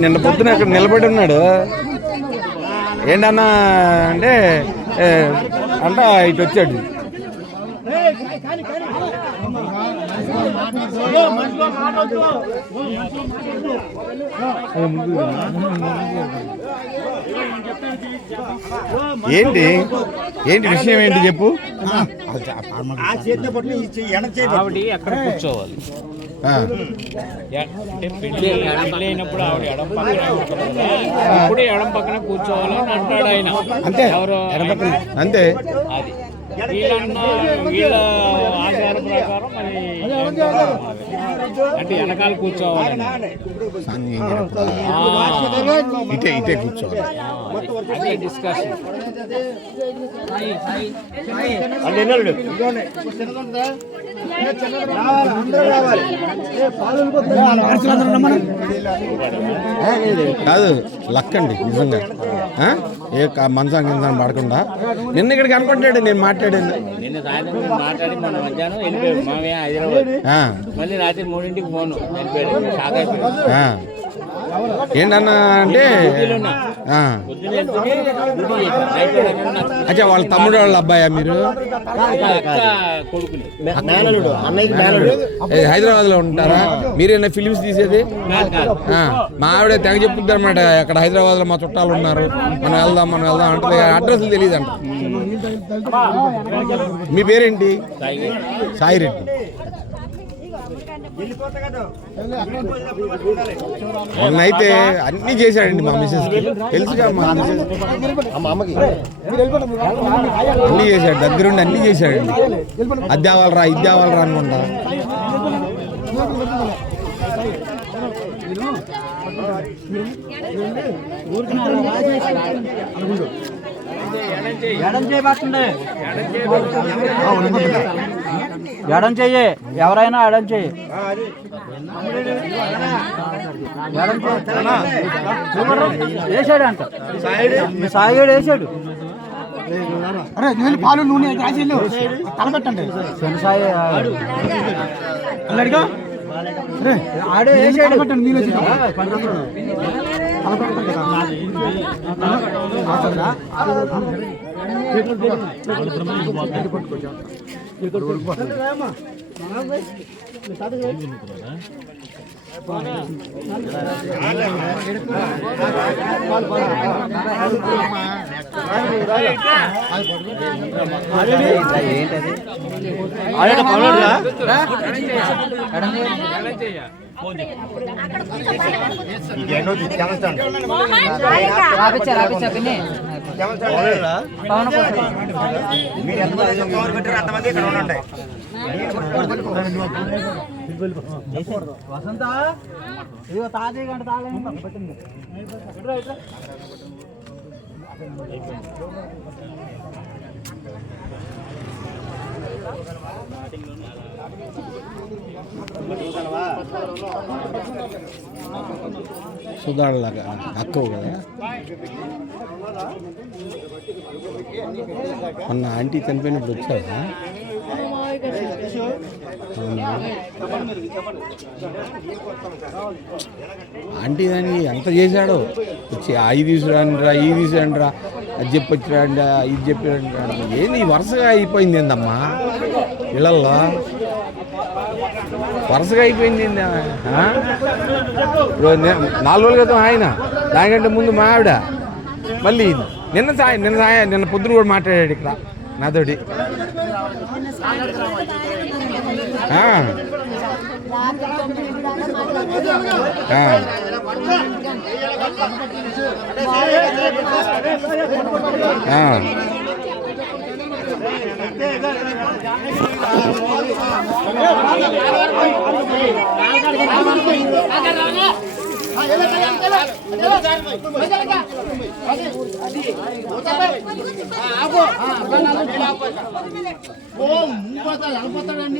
నిన్న పొద్దున అక్కడ నిలబడి ఉన్నాడు. ఏంటన్నా అంటే అంట ఇటు వచ్చాడు. ఏంటి ఏంటి విషయం ఏంటి చెప్పు. అక్కడ కూర్చోవాలి. అయినప్పుడు ఆవిడ ఎడం పక్కన ఇప్పుడు ఎడం పక్కన కూర్చోవాలని అంటాడు ఆయన. అంతే ఎవరు అంతే. అది వీళ్ళ ఆచార ప్రకారం మరి అంటే వెనకాల కూర్చోవాలి. ఇటే ఇటే కూర్చోవాలి. అదే డిస్కషన్. కాదు లక్కండి నిజంగా. ఏ మంచం కింద పడకుండా నిన్న ఇక్కడ కనపడ్డాడు. నేను మాట్లాడాను. నిన్న సాయంత్రం మాట్లాడి మన మధ్యాహ్నం వెళ్ళిపోయాడు మామయ్య హైదరాబాద్. మళ్ళీ రాత్రి 3ంటికి ఫోన్ వెళ్ళిపోయాడు. ఏంటన్నా అంటే అచ్చా వాళ్ళ తమ్ముడు వాళ్ళ అబ్బాయా మీరు? హైదరాబాద్ లో ఉంటారా? మీరేనా ఫిలిమ్స్ తీసేది? మా ఆవిడ తెగ చెప్పుద్ది అనమాట. అక్కడ హైదరాబాద్ లో మా చుట్టాలు ఉన్నారు, మనం వెళ్దాం అంటే అడ్రస్లు తెలియదు అంట. మీ పేరేంటి? సాయిరెడ్డి. మొన్నైతే అన్ని చేశాడండి మా మిసెస్కి. తెలుసుగా మా మిసెస్ అమ్మకి అన్ని చేశాడు. దగ్గరుండి అన్ని చేశాడండి. అది అవ్వాలరా ఇది అవ్వాలరా అనుకుంటా. ఎడం చెయ్యి, ఎవరైనా ఎడం చెయ్యి. వేసాడు అంట, సాయిగాడు వేసాడు. అరే నేను పాలు నూనె రాసేళ్ళు తలపెట్టండి. సాయి అన్నాడుగా. ఆడే వేసాడు. పెట్టండి మీరు తలపెడతాడు కదా. వసంత ఇదిగో తాజీ గంట తాగలేదు. సుధాళ్ళగా అక్కవు కదా. మొన్న ఆంటీ చనిపోయినప్పుడు వచ్చావా? ఆంటీ దానికి ఎంత చేశాడో. వచ్చి అవి తీసుకురాండిరా, ఇవి తీసుకురండిరా, అది చెప్పొచ్చిరాండి, ఇది చెప్పిరండి. ఏంది వరుసగా అయిపోయింది ఏందమ్మా ఇళ్ళల్లో? వరుసగా అయిపోయింది. ఇప్పుడు 4 రోజుల క్రితం ఆయన, దానికంటే ముందు మా ఆవిడ, మళ్ళీ నిన్న పొద్దున కూడా మాట్లాడాడు ఇక్కడ నాతోటి. ఓ మూడు పోతాడు